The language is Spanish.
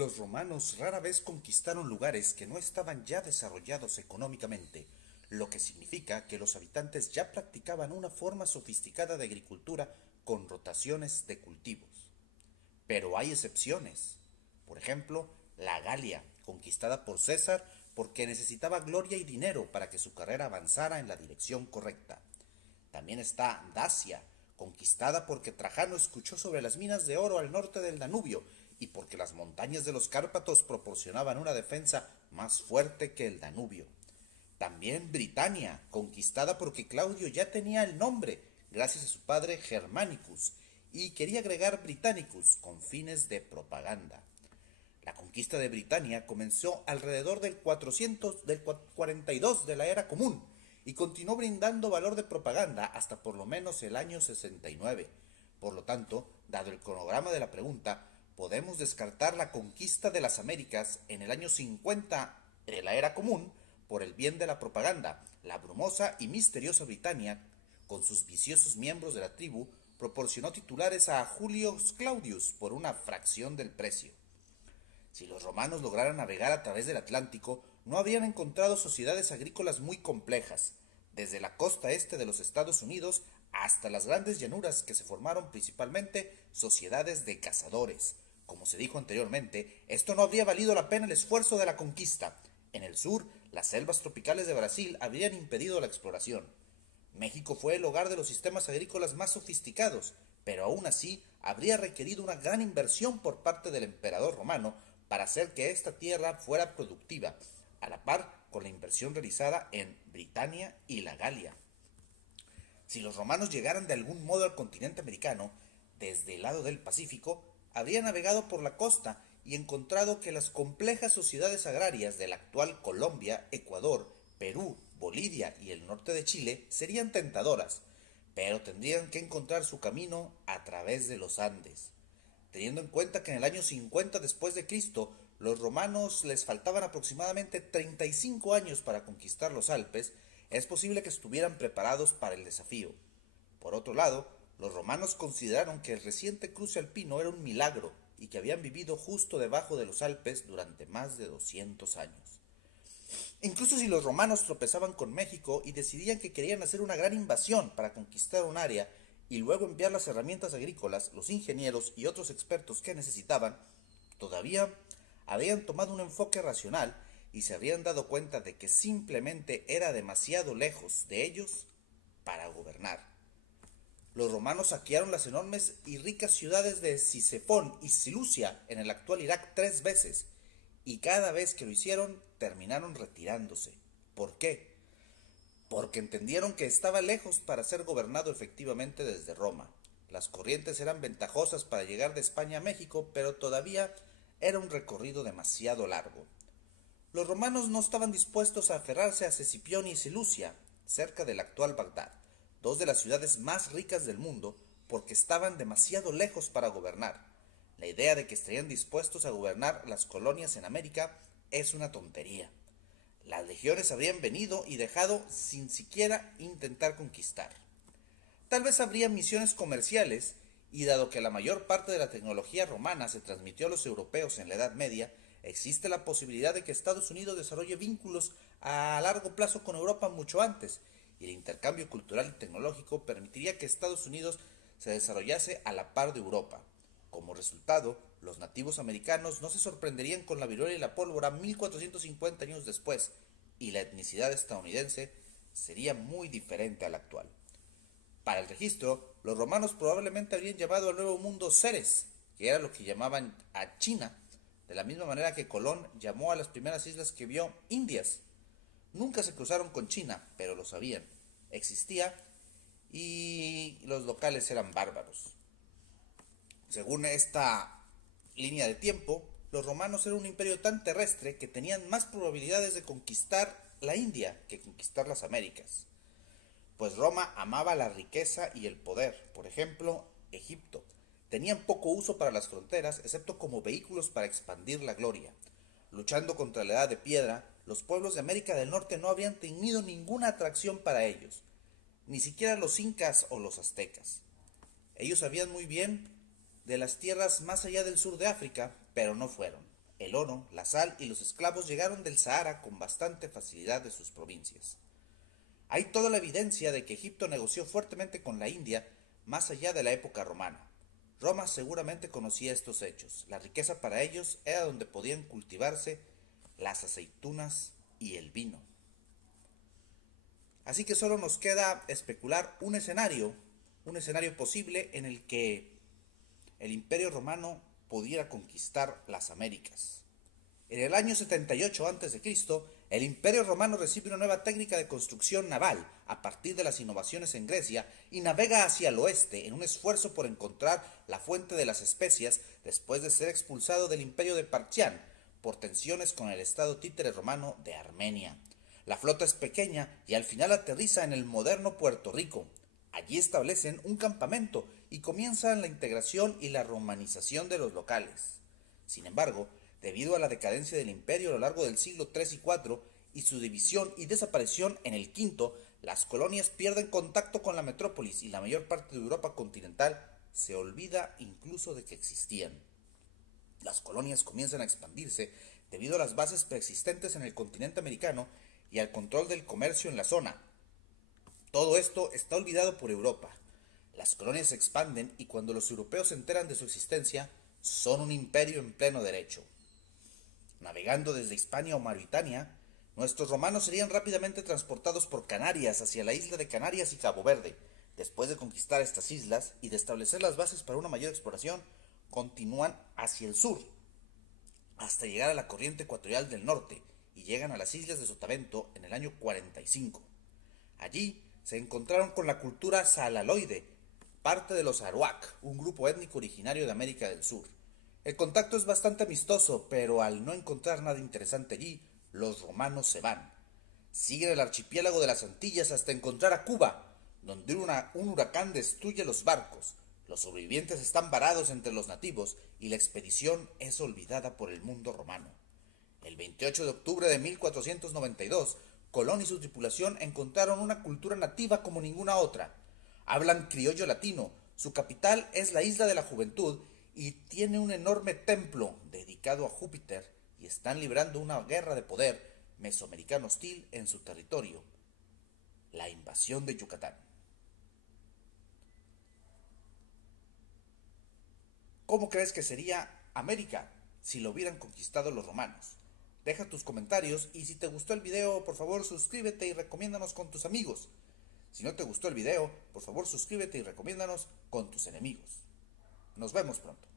Los romanos rara vez conquistaron lugares que no estaban ya desarrollados económicamente, lo que significa que los habitantes ya practicaban una forma sofisticada de agricultura con rotaciones de cultivos. Pero hay excepciones. Por ejemplo, la Galia, conquistada por César porque necesitaba gloria y dinero para que su carrera avanzara en la dirección correcta. También está Dacia, conquistada porque Trajano escuchó sobre las minas de oro al norte del Danubio y porque las montañas de los Cárpatos proporcionaban una defensa más fuerte que el Danubio. También Britania, conquistada porque Claudio ya tenía el nombre, gracias a su padre Germanicus, y quería agregar Britannicus con fines de propaganda. La conquista de Britania comenzó alrededor del 42 de la era común y continuó brindando valor de propaganda hasta por lo menos el año 69. Por lo tanto, dado el cronograma de la pregunta, podemos descartar la conquista de las Américas en el año 50 de la era común por el bien de la propaganda. La brumosa y misteriosa Britania, con sus viciosos miembros de la tribu, proporcionó titulares a Julius Claudius por una fracción del precio. Si los romanos lograran navegar a través del Atlántico, no habrían encontrado sociedades agrícolas muy complejas, desde la costa este de los Estados Unidos hasta las grandes llanuras que se formaron principalmente sociedades de cazadores. Como se dijo anteriormente, esto no habría valido la pena el esfuerzo de la conquista. En el sur, las selvas tropicales de Brasil habrían impedido la exploración. México fue el hogar de los sistemas agrícolas más sofisticados, pero aún así habría requerido una gran inversión por parte del emperador romano para hacer que esta tierra fuera productiva, a la par con la inversión realizada en Britania y la Galia. Si los romanos llegaran de algún modo al continente americano, desde el lado del Pacífico, habrían navegado por la costa y encontrado que las complejas sociedades agrarias de la actual Colombia, Ecuador, Perú, Bolivia y el norte de Chile serían tentadoras, pero tendrían que encontrar su camino a través de los Andes. Teniendo en cuenta que en el año 50 después de Cristo los romanos les faltaban aproximadamente 35 años para conquistar los Alpes, es posible que estuvieran preparados para el desafío. Por otro lado, los romanos consideraron que el reciente cruce alpino era un milagro y que habían vivido justo debajo de los Alpes durante más de 200 años. Incluso si los romanos tropezaban con México y decidían que querían hacer una gran invasión para conquistar un área y luego enviar las herramientas agrícolas, los ingenieros y otros expertos que necesitaban, todavía habían tomado un enfoque racional y se habían dado cuenta de que simplemente era demasiado lejos de ellos para gobernar. Los romanos saquearon las enormes y ricas ciudades de Cisefón y Silucia en el actual Irak 3 veces, y cada vez que lo hicieron terminaron retirándose. ¿Por qué? Porque entendieron que estaba lejos para ser gobernado efectivamente desde Roma. Las corrientes eran ventajosas para llegar de España a México, pero todavía era un recorrido demasiado largo. Los romanos no estaban dispuestos a aferrarse a Cesipión y Seleucia, cerca del actual Bagdad, dos de las ciudades más ricas del mundo, porque estaban demasiado lejos para gobernar. La idea de que estarían dispuestos a gobernar las colonias en América es una tontería. Las legiones habrían venido y dejado sin siquiera intentar conquistar. Tal vez habría misiones comerciales, y dado que la mayor parte de la tecnología romana se transmitió a los europeos en la Edad Media, existe la posibilidad de que Estados Unidos desarrolle vínculos a largo plazo con Europa mucho antes, y el intercambio cultural y tecnológico permitiría que Estados Unidos se desarrollase a la par de Europa. Como resultado, los nativos americanos no se sorprenderían con la viruela y la pólvora 1450 años después, y la etnicidad estadounidense sería muy diferente a la actual. Para el registro, los romanos probablemente habrían llamado al Nuevo Mundo Ceres, que era lo que llamaban a China, de la misma manera que Colón llamó a las primeras islas que vio Indias. Nunca se cruzaron con China, pero lo sabían. Existía y los locales eran bárbaros. Según esta línea de tiempo, los romanos eran un imperio tan terrestre que tenían más probabilidades de conquistar la India que conquistar las Américas. Pues Roma amaba la riqueza y el poder. Por ejemplo, Egipto. Tenían poco uso para las fronteras, excepto como vehículos para expandir la gloria. Luchando contra la edad de piedra, los pueblos de América del Norte no habían tenido ninguna atracción para ellos, ni siquiera los incas o los aztecas. Ellos sabían muy bien de las tierras más allá del sur de África, pero no fueron. El oro, la sal y los esclavos llegaron del Sahara con bastante facilidad de sus provincias. Hay toda la evidencia de que Egipto negoció fuertemente con la India más allá de la época romana. Roma seguramente conocía estos hechos. La riqueza para ellos era donde podían cultivarse las aceitunas y el vino. Así que solo nos queda especular un escenario posible en el que el Imperio Romano pudiera conquistar las Américas. En el año 78 a.C., el Imperio Romano recibe una nueva técnica de construcción naval a partir de las innovaciones en Grecia y navega hacia el oeste en un esfuerzo por encontrar la fuente de las especias después de ser expulsado del Imperio de Parchián por tensiones con el estado títere romano de Armenia. La flota es pequeña y al final aterriza en el moderno Puerto Rico. Allí establecen un campamento y comienzan la integración y la romanización de los locales. Sin embargo, debido a la decadencia del imperio a lo largo del siglo III y IV y su división y desaparición en el V, las colonias pierden contacto con la metrópolis y la mayor parte de Europa continental se olvida incluso de que existían. Las colonias comienzan a expandirse debido a las bases preexistentes en el continente americano y al control del comercio en la zona. Todo esto está olvidado por Europa. Las colonias se expanden y cuando los europeos se enteran de su existencia, son un imperio en pleno derecho. Navegando desde Hispania o Mauritania, nuestros romanos serían rápidamente transportados por Canarias hacia la isla de Canarias y Cabo Verde. Después de conquistar estas islas y de establecer las bases para una mayor exploración, continúan hacia el sur, hasta llegar a la corriente ecuatorial del norte, y llegan a las islas de Sotavento en el año 45. Allí se encontraron con la cultura salaloide, parte de los aruac, un grupo étnico originario de América del Sur. El contacto es bastante amistoso, pero al no encontrar nada interesante allí, los romanos se van. Siguen el archipiélago de las Antillas hasta encontrar a Cuba, donde un huracán destruye los barcos. Los sobrevivientes están varados entre los nativos y la expedición es olvidada por el mundo romano. El 28 de octubre de 1492, Colón y su tripulación encontraron una cultura nativa como ninguna otra. Hablan criollo latino, su capital es la Isla de la Juventud y tiene un enorme templo dedicado a Júpiter y están librando una guerra de poder mesoamericano hostil en su territorio, la invasión de Yucatán. ¿Cómo crees que sería América si lo hubieran conquistado los romanos? Deja tus comentarios y si te gustó el video, por favor suscríbete y recomiéndanos con tus amigos. Si no te gustó el video, por favor suscríbete y recomiéndanos con tus enemigos. Nos vemos pronto.